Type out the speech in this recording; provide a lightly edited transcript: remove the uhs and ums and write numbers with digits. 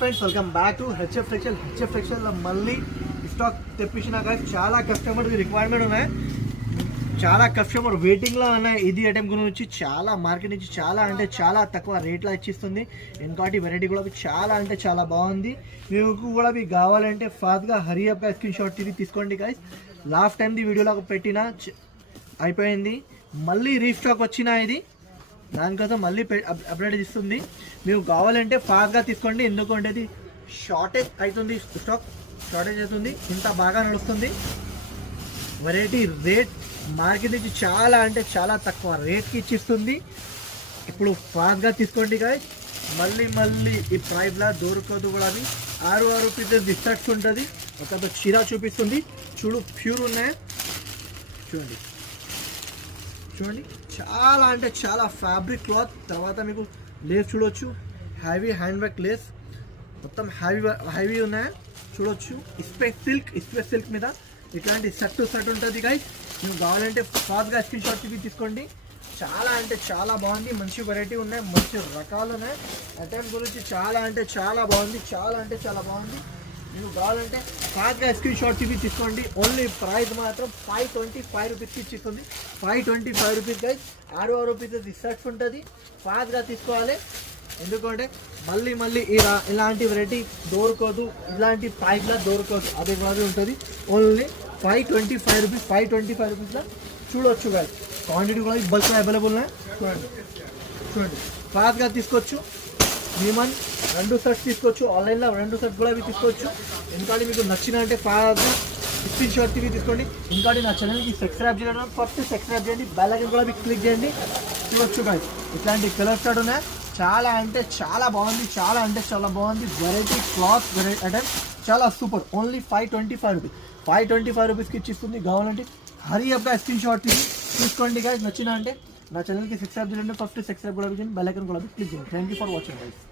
Friends welcome back to HF textile లో మళ్ళీ stock తెప్పించిన గైస్ చాలా కస్టమర్ రిక్వైర్మెంట్ ఉన్నాయి, చాలా కస్టమర్ వెయిటింగ్ లో ఉన్నాయి. ఇది ఐటమ్ గురించి చాలా మార్కెట్ నుంచి చాలా అంటే చాలా తక్కువ రేట్లో ఇచ్చిస్తుంది. ఇంకోటి వెరైటీ కూడా చాలా అంటే చాలా బాగుంది. మీకు కూడా మీకు కావాలంటే ఫాస్ట్గా హరియప్గా స్క్రీన్ షాట్ తీసుకోండి గైస్. లాస్ట్ టైం ది వీడియోలో పెట్టిన అయిపోయింది, మళ్ళీ రీస్టాక్ వచ్చిన ఇది దానికోసం మళ్ళీ అప్డేట్ ఇస్తుంది. మీకు కావాలంటే ఫాస్ట్గా తీసుకోండి, ఎందుకంటే ఇది షార్టేజ్ అవుతుంది, స్టాక్ షార్టేజ్ అవుతుంది. ఇంత బాగా నడుస్తుంది. వెరైటీ రేట్ మార్కెట్ నుంచి చాలా అంటే చాలా తక్కువ రేట్కి ఇచ్చిస్తుంది. ఇప్పుడు ఫాస్ట్గా తీసుకోండి గాయ్. మళ్ళీ ఈ ప్రైస్లా దొరకదు కూడా. అది 6 పీసెస్ డిస్కౌంట్స్ ఉంటుంది. ఒక చీర చూపిస్తుంది, చూడు ప్యూర్ ఉన్నాయి, చూడండి చాలా అంటే చాలా ఫ్యాబ్రిక్ క్లాత్. తర్వాత మీకు లేస్ చూడొచ్చు, హెవీ హ్యాండ్ వర్క్ లేస్, మొత్తం హెవీ ఉన్నాయి చూడొచ్చు. స్పేస్ సిల్క్ మీద ఇట్లాంటి సెట్ ఉంటుంది గైస్. మీకు కావాలంటే ఫాస్ట్గా స్క్రీన్ షాట్ తీసుకోండి. చాలా అంటే చాలా బాగుంది, మంచి వెరైటీ ఉన్నాయి, మంచి రకాలు ఉన్నాయి. ఐటమ్ గురించి చాలా అంటే చాలా బాగుంది, చాలా అంటే చాలా బాగుంది. మీకు కావాలంటే ఫాస్ట్గా స్క్రీన్ షాట్ తీసుకోండి. ఓన్లీ ప్రైస్ మాత్రం 525 రూపీస్కి ఇచ్చిస్తుంది. 525 రూపీస్ గైస్. 6 రూపీస్ రిసర్చ్ ఉంటుంది. ఫాస్ట్గా తీసుకోవాలి, ఎందుకంటే మళ్ళీ ఇలాంటి వెరైటీ దొరకదు, ఇలాంటి ప్రైస్లో దొరకదు, అదే బాగా ఉంటుంది. Only 525 rupees. 525 రూపీస్లో చూడవచ్చు గాయస్. క్వాంటిటీ కూడా బల్క్లో అవైలబుల్ ఉన్నాయి. చూడండి ఫాస్ట్గా తీసుకోవచ్చు. మినిమం 2 సెట్స్ తీసుకోవచ్చు, ఆన్లైన్లో 2 సెట్స్ కూడా తీసుకోవచ్చు. ఎందుకంటే మీకు నచ్చిన అంటే ఫాస్ట్గా స్క్రీన్ షాట్ తీసుకోండి. ఇంకోటి నా ఛానల్కి సబ్స్క్రైబ్ చేయడం, ఫస్ట్ సబ్స్క్రైబ్ చేయండి, బెల్ ఐకాన్ కూడా మీకు క్లిక్ చేయండి. చూడొచ్చు గాయస్, ఇట్లాంటి కలర్ స్టార్ట్ ఉన్నాయి. చాలా అంటే చాలా బాగుంది, చాలా అంటే చాలా బాగుంది. వెరైటీ క్లాత్ వెరైటీ ఐటమ్ చాలా సూపర్. Only 525 rupees. 525 రూపీస్కి ఇచ్చిస్తుంది. కావాలంటే హరీ అప్గా స్క్రీన్ షాట్ తీసుకోండి గాయస్. నచ్చిన అంటే నా ఛానల్కి సబ్స్క్రైబ్ చేయండి, ఫస్ట్ సబ్స్క్రైబ్ కూడా చేయండి, బెల్ ఐకాన్ కూడా క్లిక్ చేయండి. Thank you for watching guys.